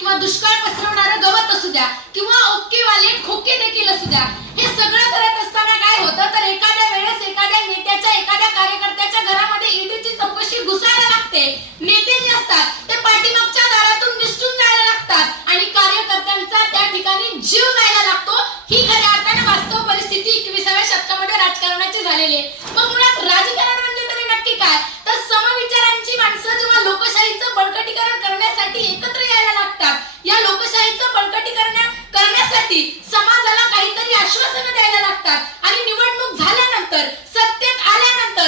किंवा दुष्काळ पसरवणारं गवत असू द्या किंवा ओक्केवाले खोके देखील असू द्या हे सगळं करत असताना काय होतं? तर एखाद्या वेळेस एखाद्या नेत्याच्या एखाद्या कार्यकर्त्याच्या घरामध्ये ईडीची चौकशी घुसायला लागते नेते जे असतात ते पाठीमागच्या दारातून निसटून जायला लागतात आणि कार्यकर्त्यांचा त्या ठिकाणी जीव जायला लागतो ही खऱ्या अर्थाने वास्तव परिस्थिती एकविसाव्या शतकामध्ये राजकारणाची झालेली आहे मग मुळात राजकारण म्हणजे तरी नक्की काय तर समविचारांची माणसं जेव्हा लोकशाहीचं बळकटीकरण करण्यासाठी एकत्र यायला लागतात या लोकशाहीचं बळकटीकरण करण्यासाठी समाजाला काहीतरी आश्वासनं द्यायला लागतात आणि निवडणूक झाल्यानंतर सत्तेत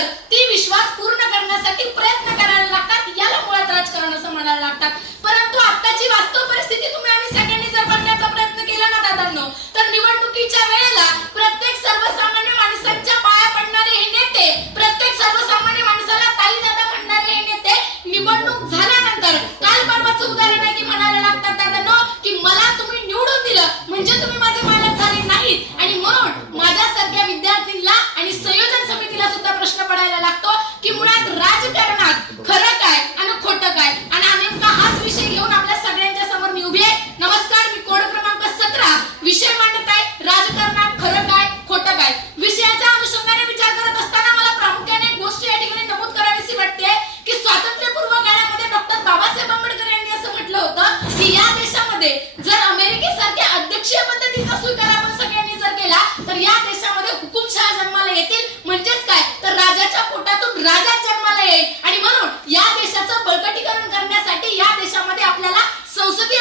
तर ती विश्वास पूर्ण करण्यासाठी प्रयत्न करायला लागतात. याला मुळात राजकारण असं म्हणायला लागतात. परंतु आताची वास्तव परिस्थिती तुम्ही आम्ही सगळ्यांनी जर बघण्याचा प्रयत्न केला ना दादांनो तर निवडणुकीच्या वेळेला प्रत्येक सर्वसामान्य माणसांच्या पाया पडणारे हे नेते प्रत्येक सर्वसामान्य माणसाला ताई दादा म्हणणारे हे नेते निवडणूक झाल्यानंतर काल परवाचं उदाहरण आहे की म्हणायला लागतात दादांनो की मला तुम्ही निवडून दिलं म्हणजे तुम्ही माझे मालक झाले नाहीत आणि म्हणून माझ्यासारख्या विद्यार्थ्यांना आणि संयोजन समितीला सुद्धा प्रश्न पडायला लागतो की मुळात राजकारणात खरं काय आणि खोटं काय आणि नेमका हाच विषय घेऊन आपल्या सगळ्यांच्या समोर मी उभी आहे नमस्कार मी कोड क्रमांक सतरा विषय मांडत आहे राजकारणात खरं काय खोटं काय विषयाच्या अनुषंगाने विचार करत असताना मला प्रामुख्याने एक गोष्ट या ठिकाणी नमूद करावीशी वाटते की स्वातंत्र्यपूर्व काळामध्ये डॉक्टर बाबासाहेब आंबेडकर यांनी असं म्हटलं होतं की या देशामध्ये जर अमेरिकेसारख्या अध्यक्षीय पद्धतीचा स्वीकार आपण सगळ्यांनी जर केला तर या देशामध्ये हुकुमशहा जन्माला येतील म्हणजेच काय तर राजाच्या पोटातून राजा जन्माला येईल आणि म्हणून या देशाचं बळकटीकरण करण्यासाठी या देशामध्ये आपल्याला संसदीय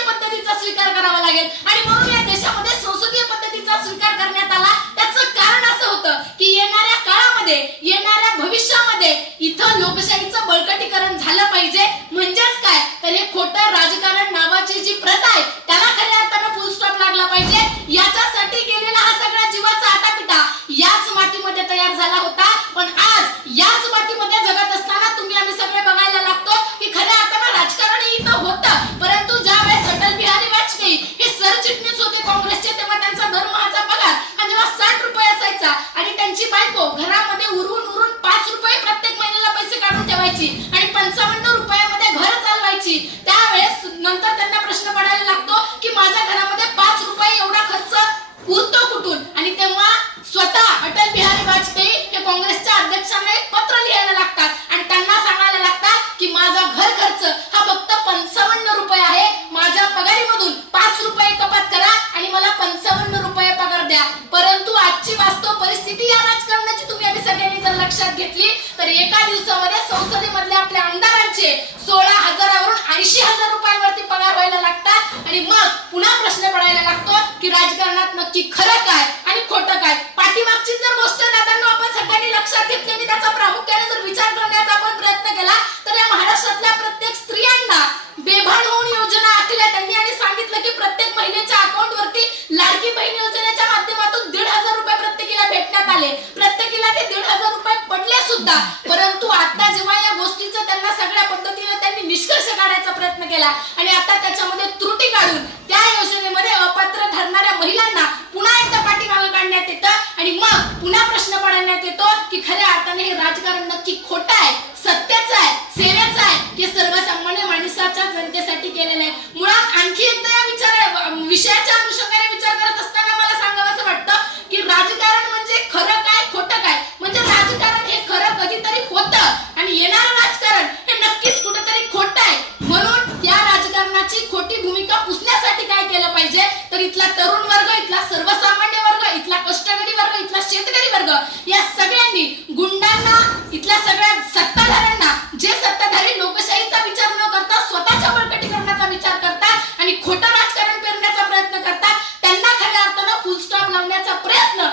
पद्धतीचा स्वीकार करावा लागेल. आणि म्हणून या देशामध्ये संसदीय पद्धतीचा स्वीकार करण्यात आला. त्याचं कारण असं होतं की येणाऱ्या काळामध्ये येणाऱ्या भविष्यामध्ये इथं लोकशाहीचं बळकटीकरण झालं पाहिजे. म्हणजेच काय? तर हे खोटं राजकारण नावाची जी प्रथा आहे त्याला खऱ्या अर्थानं फुल स्टॉप लागला पाहिजे याच्यासाठी केलेला हा सगळा जीवाचा आटापिटा याच मातीमध्ये तयार झाला होता पण आज याच मातीमध्ये जगत असताना तुम्ही आम्ही सगळे बघायला लागतो की खऱ्या अर्थानं राजकारण हे इथं होतं परंतु ज्या वेळेस अटल बिहारी वाजपेयी हे सरचिटणीस होते काँग्रेसचे तेव्हा त्यांचा दरमहाचा पगार हा जेव्हा साठ रुपये असायचा आणि त्यांची बायको घरामध्ये उरून उरून पाच रुपये प्रत्येक महिन्याला पैसे करायची आणि पंचावन्न रुपयामध्ये घर चालवायची. त्यावेळेस नंतर त्यांना प्रश्न पडायला लागतो की माझ्या घरामध्ये पाच रुपये एवढा खर्च उरतो कुठून? आणि तेव्हा स्वतः अटल बिहारी वाजपेयी हे काँग्रेसच्या अध्यक्षांना एक पत्र लिहायला लागतात. आणि त्यांना सांगायला लागतात की माझा घर खर्च हा फक्त पंचावन्न रुपये आहे. माझ्या पगारीमधून पाच रुपये कपात करा आणि मला पंचावन्न रुपये पगार द्या. परंतु आजची वास्तव परिस्थिती या राजकारणाची तुम्ही आम्ही सगळ्यांनी जर लक्षात घेतली तर एका दिवसामध्ये संसदेमधल्या आपल्या आमदारांचे सोळा हजारावरून ऐंशी हजार रुपयांवरती पगार व्हायला लागतात. आणि मग पुन्हा प्रश्न पडायला लागतो की राजकारणात नक्की खरं काय आणि खोटं काय? पाठीमागची जर गोष्ट दादांना आपण सगळ्यांनी लक्षात घेतली आणि त्याचा प्रामुख्याने जर विचार करणार आपण प्रयत्न केला तर या महाराष्ट्रातल्या प्रत्येक स्त्रियांना बेभान होऊन योजना आखल्या त्यांनी आणि सांगितलं की प्रत्येक महिन्याच्या अकाउंट वरती लाडकी बहीण योजनेच्या माध्यमातून दीड हजार रुपये प्रत्येकीला भेटण्यात आले प्रत्येकीला ते दीड हजार रुपये पडले सुद्धा परंतु आता जेव्हा या गोष्टीचा त्यांना सगळ्या पद्धतीने त्यांनी निष्कर्ष काढायचा प्रयत्न केला आणि आता त्याच्यामध्ये त्रुटी काढून त्या योजनेमध्ये अपात्र ठरणाऱ्या महिलांना पुन्हा एकदा पाठीमागे काढण्यात येतं आणि मग पुन्हा प्रश्न पडण्यात येतो की खऱ्या अर्थाने हे राजकारण नक्की खोटं आहे सत्याचं आहे सेवेचं आहे की सर्वसामान्य माणसाच्या जनतेसाठी केलेलं आहे मुळात आणखी एकदा या विचार विषयाच्या अनुषंगाने विचार करत असताना मला सांगावंसं वाटतं की राजकारण म्हणजे खरं काय खोटं काय म्हणजे राजकारण हे खरं कधीतरी होतं आणि येणारं राजकारण हे नक्कीच कुठेतरी खोटं आहे म्हणून या राजकारणाची खोटी भूमिका पुसण्यासाठी काय केलं पाहिजे तर इथला तरुण वर्ग इथला सर्वसामान्य वर्ग इथला कष्टकरी वर्ग इथला शेतकरी वर्ग या सगळ्यांनी गुंडांना इथल्या सगळ्या सत्ताधाऱ्यांना जे सत्ताधारी लोकशाहीचा विचार न करता स्वतःच्या बळकटीकरणाचा विचार करतात आणि खोटं राजकारण पेरण्याचा प्रयत्न करतात त्यांना खऱ्या अर्थानं फुल स्टॉप लावण्याचा प्रयत्न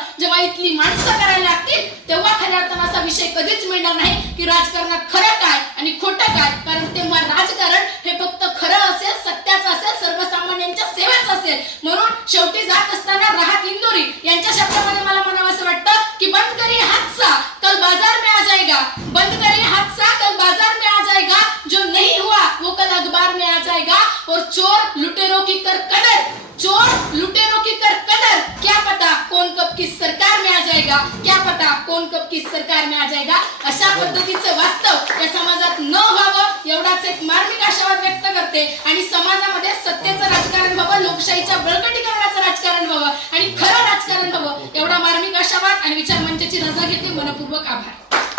जेव्हा माणसं करायला लागतील तेव्हा खऱ्या अर्थानं असा विषय कधीच मिळणार नाही की राजकारणात खरं काय आणि खोटं काय. कारण तेव्हा राजकारण हे फक्त खरं असेल सत्याचं असेल सर्वसामान्यांच्या सेवेचं असेल. म्हणून शेवटी जात असताना राहत इंदोरी यांच्या शब्दामध्ये मला म्हणावं असं वाटतं की बंद करी हादसा कल बाजार में आ जाएगा. बंद करी हादसा कल बाजार में आ जाएगा. जो नहीं हुआ वो कल अखबार में आ जाएगा. और चोर लुटेरों की कर कदर चोर लुटेरों की कर कदर. क्या पता कौन कब किस सरकार जाएगा क्या पता कौन कब किस सरकार में आ जाएगा अशा पद्धतीचं वास्तव या समाजात न व्हावं एवढाच एक मार्मिक आशावाद व्यक्त करते. आणि समाजामध्ये सत्तेचं राजकारण व्हावं लोकशाहीच्या बळकटीकरणाचं राजकारण व्हावं आणि खरं राजकारण व्हावं एवढा मार्मिक आशावाद आणि विचार मंचाची रजा घेते मनपूर्वक आभार.